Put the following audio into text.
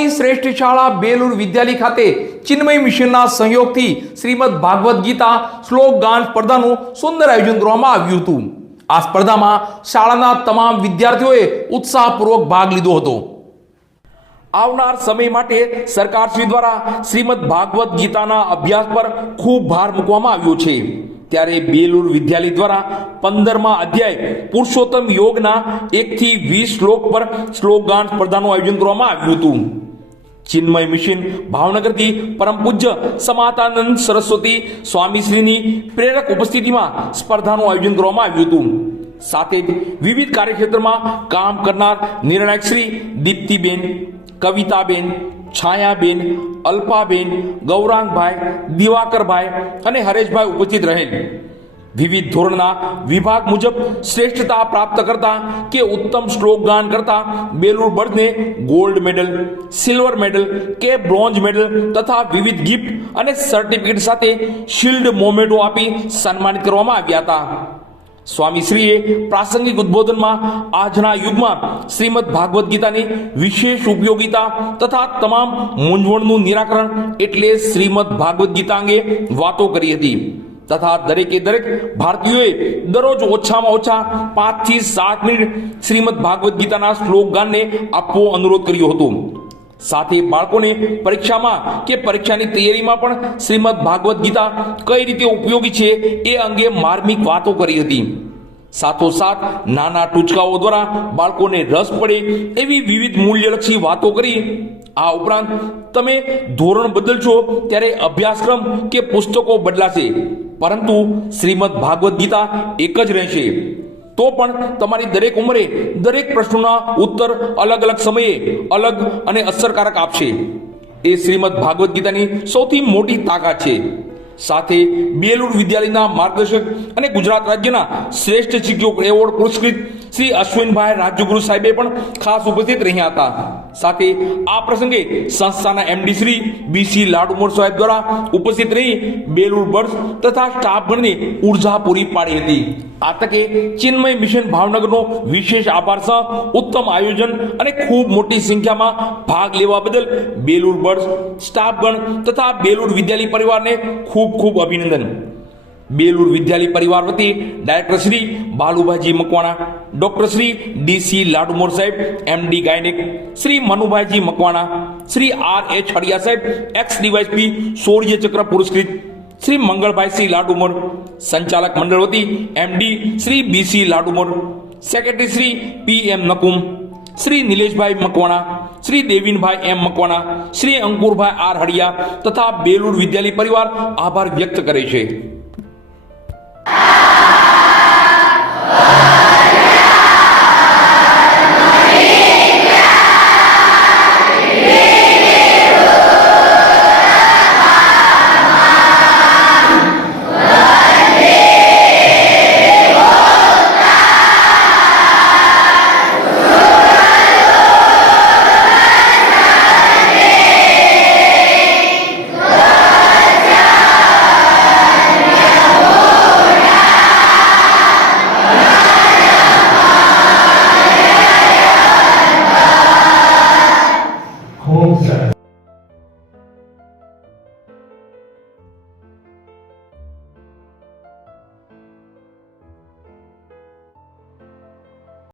શહેરની શ્રેષ્ઠ શાળા બેલુર વિદ્યાલય ખાતે ચિન્મય મિશનના સહયોગથી શ્રીમદ ભાગવત ગીતા શ્લોક ગાન સ્પર્ધાનું સુંદર આયોજન કરવામાં આવ્યું હતું। આ સ્પર્ધામાં શાળાના તમામ વિદ્યાર્થીઓએ ઉત્સાહપૂર્વક ભાગ લીધો હતો। આવનાર સમય માટે સરકારશ્રી દ્વારા શ્રીમદ ભાગવત ગીતાના અભ્યાસ પર ખૂબ ભાર મૂકવામાં આવ્યો છે। ત્યારે બેલુર વિદ્યાલય દ્વારા 15મા અધ્યાય પુરુષોત્તમ યોગના 1 થી 20 શ્લોક પર શ્લોક ગાન સ્પર્ધાનું આયોજન કરવામાં આવ્યું હતું। ચિન્મય મિશન ભાવનગરથી પરમ પૂજ્ય સમાતાનંદ સરસ્વતી સ્વામીશ્રીની પ્રેરક ઉપસ્થિતિમાં સ્પર્ધાનું આયોજન કરવામાં આવ્યું હતું। સાથે જ વિવિધ કાર્યક્ષેત્રમાં કામ કરનાર નિર્ણાયક શ્રી દીપ્તિબેન, કવિતાબેન, છાયાબેન, અલ્પાબેન, ગૌરાંગભાઈ, દિવાકરભાઈ અને હરેશભાઈ ઉપસ્થિત રહેલ। વિવિધ ધોરણના વિભાગ મુજબ શ્રેષ્ઠતા પ્રાપ્ત કરતા કે ઉત્તમ શ્લોક ગાન કરતા બેલુર બર્ડને ગોલ્ડ મેડલ, સિલ્વર મેડલ કે બ્રોન્ઝ મેડલ તથા વિવિધ ગિફ્ટ અને સર્ટિફિકેટ સાથે શિલ્ડ મોમેન્ટો આપી સન્માનિત કરવામાં આવ્યા હતા। સ્વામીશ્રીએ પ્રાસંગિક ઉદ્બોધનમાં આજના યુગમાં શ્રીમદ ભાગવત ગીતાની વિશેષ ઉપયોગિતા તથા તમામ મૂંઝવણનું નિરાકરણ એટલે શ્રીમદ ભાગવત ગીતા અંગે વાતો કરી હતી તથા દરેકે દરેક ભારતીયોએ દરરોજ ઓછામાં ઓછા 5 થી 7 મિનિટ શ્રીમદ ભાગવત ગીતાના શ્લોક ગાનને આપવો અનુરોધ કર્યો હતો। સાથે બાળકોને પરીક્ષામાં કે પરીક્ષાની તૈયારીમાં પણ શ્રીમદ ભાગવત ગીતા કઈ રીતે ઉપયોગી છે એ અંગે માર્મિક વાતો કરી હતી। સાથોસાથ નાના ટૂચકાઓ દ્વારા બાળકોને રસ પડે એવી વિવિધ મૂલ્યલક્ષી વાતો કરી। આ ઉપરાંત તમે ધોરણ બદલશો ત્યારે અભ્યાસક્રમ કે પુસ્તકો બદલાશે, પરંતુ શ્રીમદ ભાગવત ગીતા એક જ રહેશે। તો પણ તમારી દરેક ઉંમરે દરેક પ્રશ્નોના ઉત્તર અલગ અલગ સમયે અલગ અને અસરકારક આપશે। એ શ્રીમદ ભાગવત ગીતાની સૌથી મોટી તાકાત છે। સાથે બેલુર વિદ્યાલયના માર્ગદર્શક અને ગુજરાત રાજ્યના શ્રેષ્ઠ શિક્ષક એવોર્ડ પુરસ્કૃત શ્રી અશ્વિનભાઈ રાજ્યગુરુ સાહેબે પણ ખાસ ઉપસ્થિત રહ્યા હતા। સાથે આ પ્રસંગે સંસ્થાના એમડી શ્રી બીસી લાડુમોર સાહેબ દ્વારા ઉપસ્થિત રહી બેલુર બર્ડ્સ તથા સ્ટાફગણને ઉર્જા પૂરી પાડી હતી। આ તકે ચિન્મય મિશન ભાવનગરનો વિશેષ આભાર સહ ઉત્તમ આયોજન અને ખૂબ મોટી સંખ્યામાં ભાગ લેવા બદલ બેલુર બર્ડ્સ સ્ટાફગણ તથા બેલુર વિદ્યાલય પરિવારને ખૂબ ખૂબ અભિનંદન। બેલુર વિદ્યાલય પરિવાર વતી director Shri Balubhaiji Makwana, doctor Shri DC Ladumor saheb MD gynaec, Shri Manubhaiji Makwana, Shri RH. Hadiya saheb ex DYSP શૌર્ય ચક્ર પુરસ્કૃત, શ્રી મંગળભાઈ સિંહ લાડુમોર, સંચાલક મંડળ વતી MD Shri BC Ladumor, secretary Shri PM. Nakum, Shri Nileshbhai Makwana, Shri Devinbhai M Makwana, Shri Ankurbhai R. Hadiya તથા બેલુર વિદ્યાલય પરિવાર આભાર વ્યક્ત કરે છે।